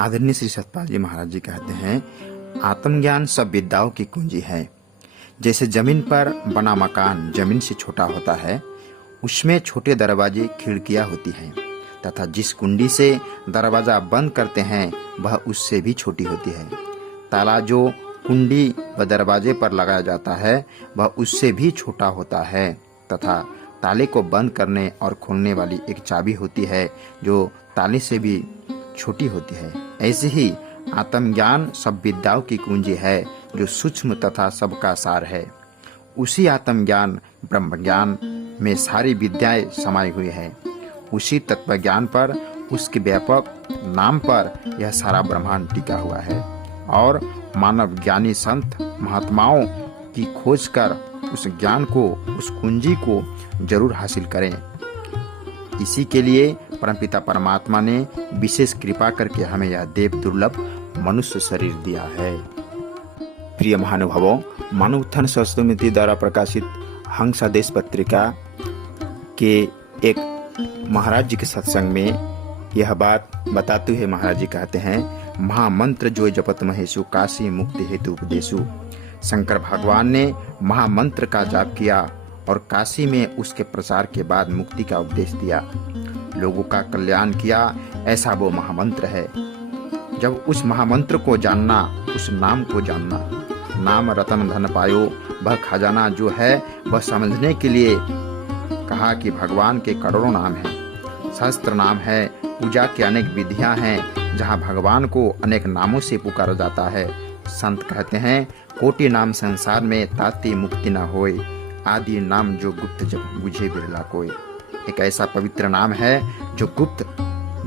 आदरणीय श्री सतपाल जी महाराज जी कहते हैं, आत्मज्ञान सब विद्याओं की कुंजी है। जैसे जमीन पर बना मकान जमीन से छोटा होता है, उसमें छोटे दरवाजे खिड़कियां होती हैं, तथा जिस कुंडी से दरवाजा बंद करते हैं वह उससे भी छोटी होती है। ताला जो कुंडी व दरवाजे पर लगाया जाता है वह उससे भी छोटा होता है, तथा ताले को बंद करने और खोलने वाली एक चाबी होती है जो ताले से भी छोटी होती है। ऐसे ही आत्मज्ञान सब विद्याओं की कुंजी है जो सूक्ष्म तथा सबका सार है। उसी आत्मज्ञान ब्रह्मज्ञान में सारी विद्याएं समाई हुई है। उसी तत्वज्ञान पर, उसके व्यापक नाम पर यह सारा ब्रह्मांड टिका हुआ है। और मानव ज्ञानी संत महात्माओं की खोज कर उस ज्ञान को, उस कुंजी को जरूर हासिल करें। इसी के लिए परमपिता परमात्मा ने विशेष कृपा करके हमें यह देव दुर्लभ मनुष्य शरीर दिया है। प्रिय महानुभावों, मानव उत्थान समिति द्वारा प्रकाशित हंसादेश पत्रिका के एक महाराज जी के सत्संग में यह बात बताते हुए महाराज जी कहते हैं, महामंत्र जो जपत महेशु काशी मुक्ति हेतु उपदेशु। शंकर भगवान ने महामंत्र का जाप किया और काशी में उसके प्रचार के बाद मुक्ति का उपदेश दिया, लोगों का कल्याण किया। ऐसा वो महामंत्र है। जब उस महामंत्र को जानना, उस नाम को जानना, नाम रतन धन पायो, वह खजाना जो है वह समझने के लिए कहा कि भगवान के करोड़ों नाम हैं, सहस्त्र नाम है, पूजा की अनेक विधियां हैं, जहां भगवान को अनेक नामों से पुकारा जाता है। संत कहते हैं, कोटि नाम संसार में ताती मुक्ति न होए, आदि नाम जो गुप्त जप बुझे बिरला कोई। एक ऐसा पवित्र नाम है जो गुप्त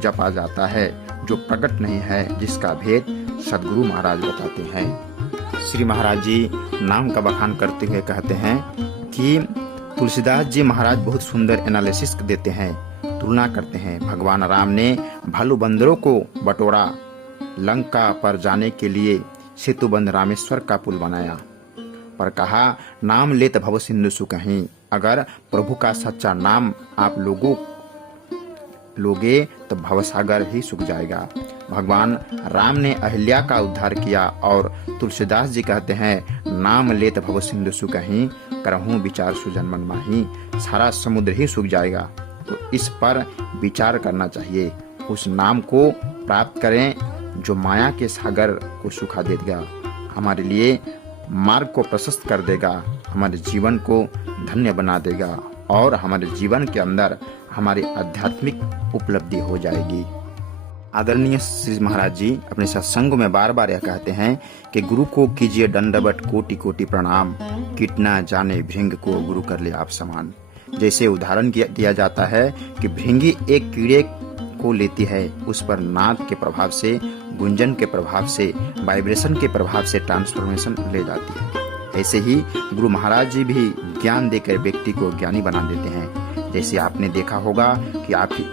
जपा जाता है, जो प्रकट नहीं है, जिसका भेद सदगुरु महाराज बताते हैं। श्री महाराज जी नाम का बखान करते हुए कहते हैं कि तुलसीदास जी महाराज बहुत सुंदर एनालिसिस देते हैं, तुलना करते हैं। भगवान राम ने भालू बंदरों को बटोरा, लंका पर जाने के लिए सेतुबंध रामेश्वर का पुल बनाया, पर कहा नाम लेत भव सिंधु सुकहीं। अगर प्रभु का सच्चा नाम आप लोगे तो भवसागर ही सूख जाएगा। भगवान राम ने अहिल्या का उद्धार किया और तुलसीदास जी कहते हैं, नाम लेत भव सिंधु सुकहीं, करहूं विचार सुजन मन माही। सारा समुद्र ही सूख जाएगा। तो इस पर विचार करना चाहिए। उस नाम को प्राप्त करें जो माया के सागर को सुखा देगा, हमारे लिए मार्ग को प्रशस्त कर देगा, हमारे जीवन को धन्य बना देगा और हमारे जीवन के अंदर हमारी आध्यात्मिक उपलब्धि हो जाएगी। आदरणीय श्री महाराज जी अपने सत्संगों में बार बार यह कहते हैं कि गुरु को कीजिए दंडवत कोटि कोटि प्रणाम, कितना जाने भृंग को गुरु कर ले आप समान। जैसे उदाहरण दिया जाता है कि भृंगी एक कीड़े को लेती है, उस पर नाद के प्रभाव से, गुंजन के प्रभाव से, वाइब्रेशन के प्रभाव से ट्रांसफॉर्मेशन ले जाती है। ऐसे ही गुरु महाराज जी भी ज्ञान देकर व्यक्ति को ज्ञानी बना देते हैं। जैसे आपने देखा होगा कि आपकी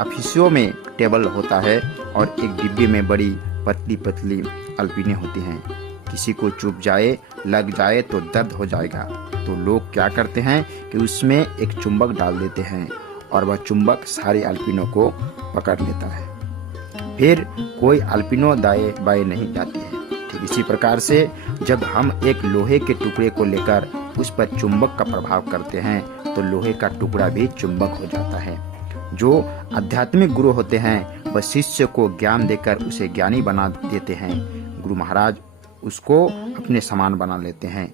ऑफिसों में टेबल होता है और एक डिब्बे में बड़ी पतली पतली अल्पीनें होती हैं। किसी को चुभ जाए, लग जाए तो दर्द हो जाएगा, तो लोग क्या करते हैं कि उसमें एक चुंबक डाल देते हैं और वह चुंबक सारी अल्पीनों को पकड़ लेता है, फिर कोई अल्पीनो दाएं बाएं नहीं जाती है। ठीक इसी प्रकार से जब हम एक लोहे के टुकड़े को लेकर उस पर चुंबक का प्रभाव करते हैं तो लोहे का टुकड़ा भी चुंबक हो जाता है। जो आध्यात्मिक गुरु होते हैं वह शिष्य को ज्ञान देकर उसे ज्ञानी बना देते हैं। गुरु महाराज उसको अपने समान बना लेते हैं।